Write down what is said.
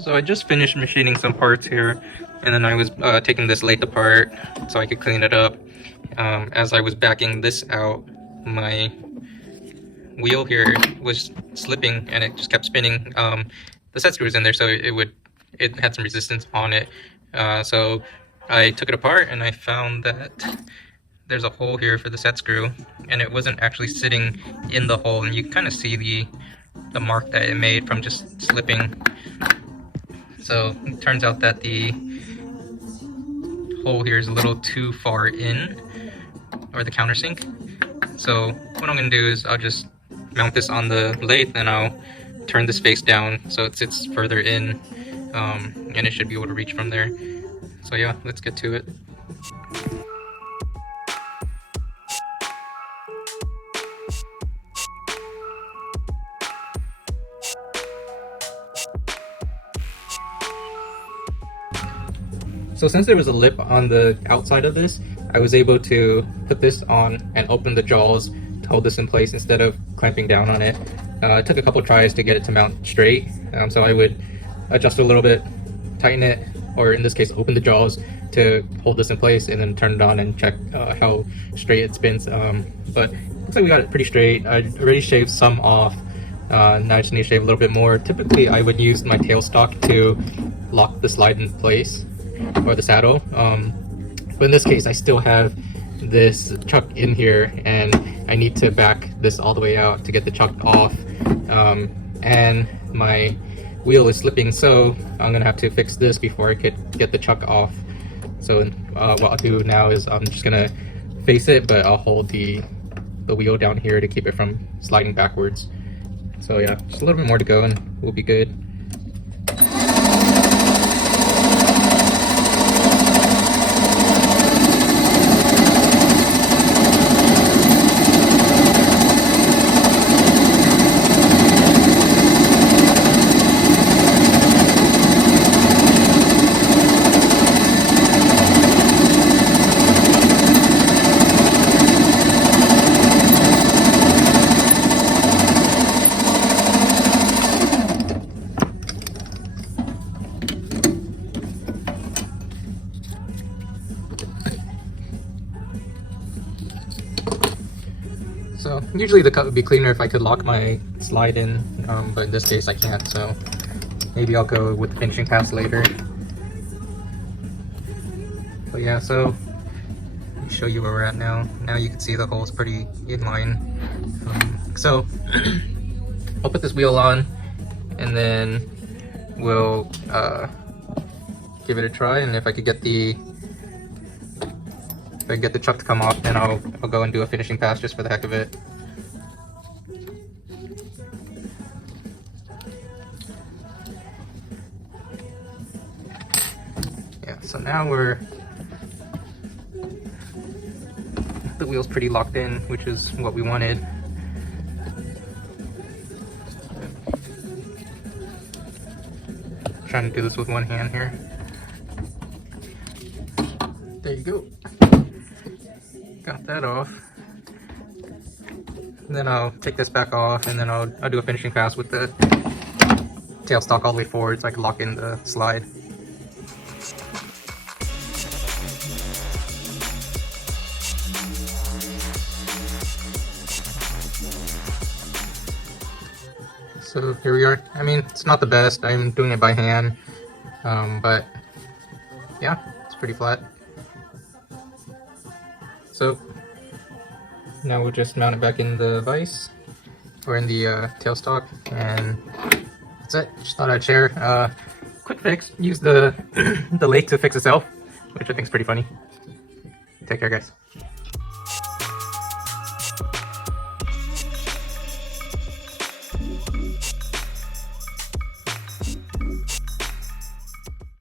So I just finished machining some parts here, and then I was taking this lathe apart so I could clean it up. As I was backing this out, my wheel here was slipping and it just kept spinning. The set screw was in there, so it had some resistance on it. So I took it apart and I found that there's a hole here for the set screw, and it wasn't actually sitting in the hole, and you can kind of see the mark that it made from just slipping. So it turns out that the hole here is a little too far in, or the countersink. So what I'm going to do is I'll just mount this on the lathe, and I'll turn this face down so it sits further in, and it should be able to reach from there. So yeah, let's get to it. So since there was a lip on the outside of this, I was able to put this on and open the jaws to hold this in place instead of clamping down on it. It took a couple tries to get it to mount straight, so I would adjust a little bit, tighten it, or in this case open the jaws to hold this in place, and then turn it on and check how straight it spins. But looks like we got it pretty straight. I already shaved some off. Now I just need to shave a little bit more. Typically I would use my tailstock to lock the slide in place, or the saddle, but in this case I still have this chuck in here, and I need to back this all the way out to get the chuck off, and my wheel is slipping, so I'm gonna have to fix this before I could get the chuck off. So what I'll do now is I'm just gonna face it, but I'll hold the wheel down here to keep it from sliding backwards. So yeah, just a little bit more to go and we'll be good. So usually the cut would be cleaner if I could lock my slide in, but in this case I can't, so maybe I'll go with the finishing pass later. But yeah, so let me show you where we're at now. Now you can see the hole's pretty in line. So I'll put this wheel on, and then we'll give it a try, and if I get the chuck to come off, then I'll go and do a finishing pass just for the heck of it. Yeah, so now the wheel's pretty locked in, which is what we wanted. Trying to do this with one hand here. There you go. Got that off. And then I'll take this back off, and then I'll do a finishing pass with the tailstock all the way forward so I can lock in the slide. So here we are. I mean, it's not the best. I'm doing it by hand, but yeah, it's pretty flat. So now we'll just mount it back in the vise, or in the tailstock, and that's it. Just thought I'd share. Quick fix. Use the the lathe to fix itself, which I think is pretty funny. Take care, guys.